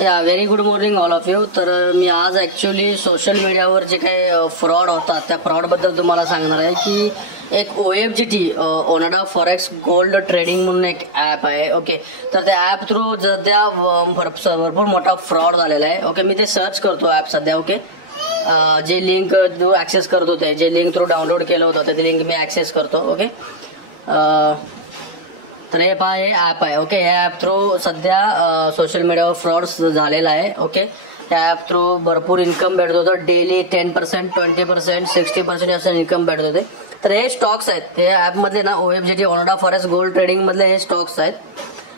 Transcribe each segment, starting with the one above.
या very good morning all of you. तर मी आज ॲक्च्युली सोशल मीडियावर जे काही फ्रॉड होतात त्या फ्रॉडबद्दल तुम्हाला सांगणार आहे की एक OFGT Onida forex gold trading म्हणून एक ॲप आहे. ओके, तर त्या ॲप थ्रू सध्या भरपूर मोठा फ्रॉड झालेला आहे. ओके, मी ते सर्च करतो ॲप सध्या. ओके, जे लिंक थ्रू ॲक्सेस करत होते, जे लिंक थ्रू डाउनलोड केलं होतं ते लिंक मी ॲक्सेस करतो. ओके, तर हे पहा, हे ॲप आहे. ओके, या ॲप थ्रू सध्या सोशल मीडियावर फ्रॉड झालेला आहे. ओके, त्या ॲप थ्रू भरपूर इन्कम भेटत होतं. डेली 10%, 20%, 60% असं इन्कम भेटत होते. तर हे स्टॉक्स आहेत, हे ॲपमधले ना OFGT Onida forex gold trading मधले हे स्टॉक्स आहेत.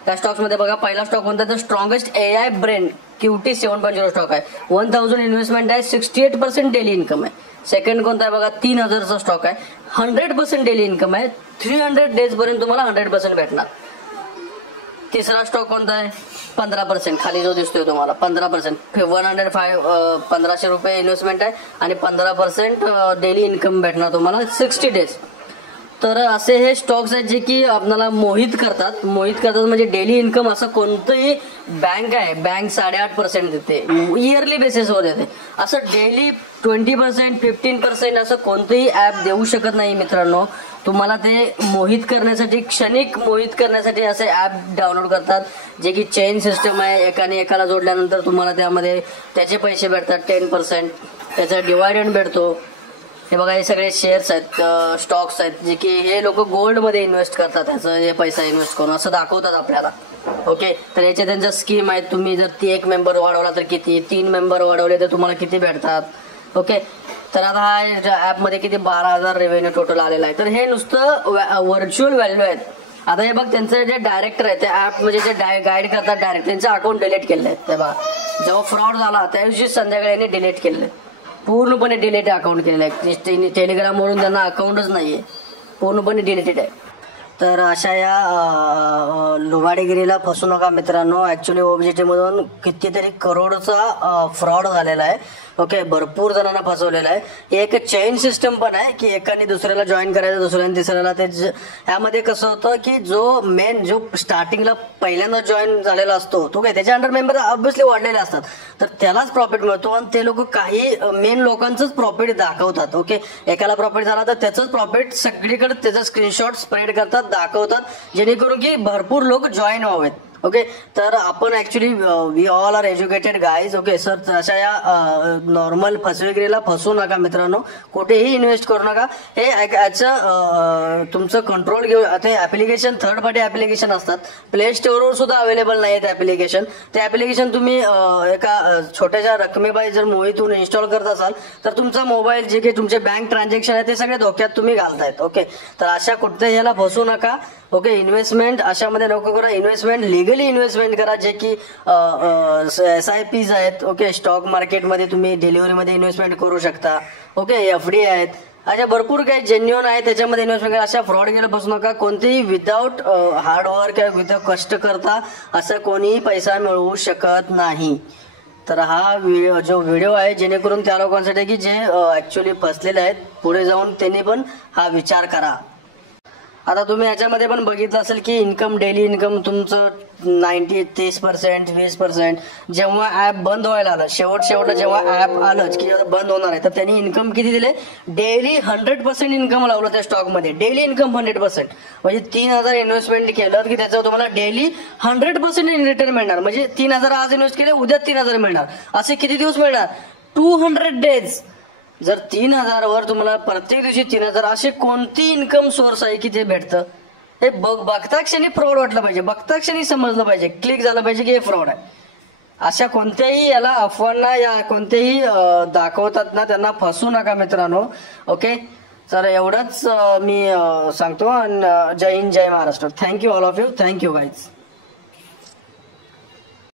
त्या स्टॉक्समध्ये बघा, पहिला स्टॉक कोणता तर strongest AI brain QT 7.0 stock आहे. 1000 इन्व्हेस्टमेंट आहे, 68% डेली इन्कम आहे. सेकंड कोणता आहे बघा, 3000चा स्टॉक आहे, 100% डेली इन्कम आहे. 300 डेज पर्यंत तुम्हाला 100% भेटणार. तिसरा स्टॉक कोणता आहे, 15%, खाली जो दिसतोय तुम्हाला 15%, 1500 रुपये इन्व्हेस्टमेंट आहे आणि 15% डेली इन्कम भेटणार तुम्हाला 60 डेज. तर असे हे स्टॉक्स आहेत जे की आपल्याला मोहित करतात म्हणजे डेली इन्कम असं कोणतंही बँक आहे, बँक 8.5% देते, इयरली बेसिसवर देते. असं डेली 20%, 15% असं कोणतंही ॲप देऊ शकत नाही मित्रांनो. तुम्हाला ते मोहित करण्यासाठी, क्षणिक मोहित करण्यासाठी असे ॲप डाउनलोड करतात जे की चेन सिस्टम आहे. एकाने एकाला जोडल्यानंतर तुम्हाला त्यामध्ये त्याचे पैसे भेटतात 10%, त्याचा डिवायडंड भेटतो. हे बघा, हे सगळे शेअर्स आहेत, स्टॉक्स आहेत जे की हे लोक गोल्डमध्ये इन्व्हेस्ट करतात, त्याचं हे पैसा इन्व्हेस्ट करून असं दाखवतात आपल्याला. ओके, तर याच्या त्यांच्या स्कीम आहेत. तुम्ही जर एक मेंबर वाढवला तर किती, 3 मेंबर वाढवले तर तुम्हाला किती भेटतात. ओके, तर आता हा ॲपमध्ये किती 12,000 रेव्हेन्यू टोटल आलेला आहे. तर हे नुसतं व्हर्च्युअल व्हॅल्यू आहेत. आता हे बघ, त्यांचे जे डायरेक्टर आहेत त्या ॲप म्हणजे जे गाईड करतात डायरेक्ट, त्यांचे अकाउंट डिलीट केले आहेत. तेव्हा जेव्हा फ्रॉड झाला त्या दिवशी संध्याकाळी यांनी डिलीट केलेले, पूर्णपणे डिलीट अकाउंट केलेलं आहे. टेलिग्रामवरून त्यांना अकाउंटच नाही आहे, पूर्णपणे डिलीटेड आहे. तर अशा या लुबाडगिरीला फसू नका मित्रांनो. ॲक्च्युली OFGT मधून कितीतरी करोडचा फ्रॉड झालेला आहे. ओके, भरपूर जणांना फसवलेलं आहे. एक चेन सिस्टम पण आहे की एकाने दुसऱ्याला जॉईन करायचं, दुसऱ्याने तिसऱ्याला. ते ह्यामध्ये कसं होतं की जो स्टार्टिंगला पहिल्यांदा जॉईन झालेला असतो तो काय, त्याच्या अंडर मेंबर ऑब्व्हियसली वाढलेले असतात, तर त्यालाच प्रॉफिट मिळतो आणि ते लोक काही मेन लोकांचंच प्रॉफिट दाखवतात. ओके, एकाला प्रॉफिट झाला तर त्याचंच प्रॉफिट सगळीकडे त्याचा स्क्रीनशॉट स्प्रेड करतात, दाखवतात, जेणेकरून की भरपूर लोक जॉईन व्हावेत. ओके, तर आपण actually we all are educated guys. Okay sir, अशा या नॉर्मल फसवेगिरीला फसू नका मित्रांनो. कुठेही इन्व्हेस्ट करू नका. हे याचं तुमचं कंट्रोल घेऊ. ते ऍप्लिकेशन थर्ड पार्टी ऍप्लिकेशन असतात, प्ले स्टोअरवर सुद्धा अवेलेबल नाही आहेत ऍप्लिकेशन. ते ऍप्लिकेशन तुम्ही एका छोट्याशा रकमेबाई जर मोहितून इन्स्टॉल करत असाल तर तुमचा मोबाईल, जे काही तुमचे बँक ट्रान्झॅक्शन आहे ते सगळे धोक्यात तुम्ही घालतायत. ओके, तर अशा कुठल्याही ह्याला फसू नका. ओके, इन्व्हेस्टमेंट अशामध्ये नको करा. इन्व्हेस्टमेंट लिगली इन्व्हेस्टमेंट करा, जे की SIPs आहेत. ओके, स्टॉक मार्केटमध्ये तुम्ही डिलिव्हरीमध्ये इन्व्हेस्टमेंट करू शकता. ओके, FD आहेत, अशा भरपूर काही जेन्युअन आहे त्याच्यामध्ये इन्व्हेस्टमेंट करा. अशा फ्रॉड गेला बसू नका. कोणतेही विदाऊट हार्डवर्क किंवा विदाऊट कष्ट करता असं कोणीही पैसा मिळवू शकत नाही. तर हा जो व्हिडिओ आहे जेणेकरून त्या लोकांसाठी की जे ऍक्च्युली फसलेले आहेत, पुढे जाऊन त्यांनी पण हा विचार करा. आता तुम्ही याच्यामध्ये पण बघितलं असेल की इन्कम, डेली इन्कम तुमचं 30%, 20%. जेव्हा ॲप बंद व्हायला आलं, शेवटला जेव्हा ॲप आलंच की बंद होणार आहे, तर त्यांनी इन्कम किती दिले, डेली 100% इन्कम लावलं त्या स्टॉकमध्ये. डेली इन्कम 100%, म्हणजे 3000 इन्व्हेस्टमेंट केलं की त्याचं तुम्हाला डेली 100% रिटर्न मिळणार. म्हणजे 3000 आज इन्व्हेस्ट केले, उद्या 3000 मिळणार. असे किती दिवस मिळणार, 200 डेज. जर 3000 वर तुम्हाला प्रत्येक दिवशी 3000, असे कोणती इन्कम सोर्स आहे की ते भेटतं. हे बघता क्षणी फ्रॉड वाटलं पाहिजे, बघता क्षणी समजलं पाहिजे, क्लिक झालं पाहिजे की हे फ्रॉड आहे. अशा कोणत्याही याला अफवांना या कोणत्याही दाखवतात ना, त्यांना फसू नका मित्रांनो. ओके, तर एवढंच मी सांगतो. जय हिंद, जय Maharashtra. Thank you all of you. Thank you guys.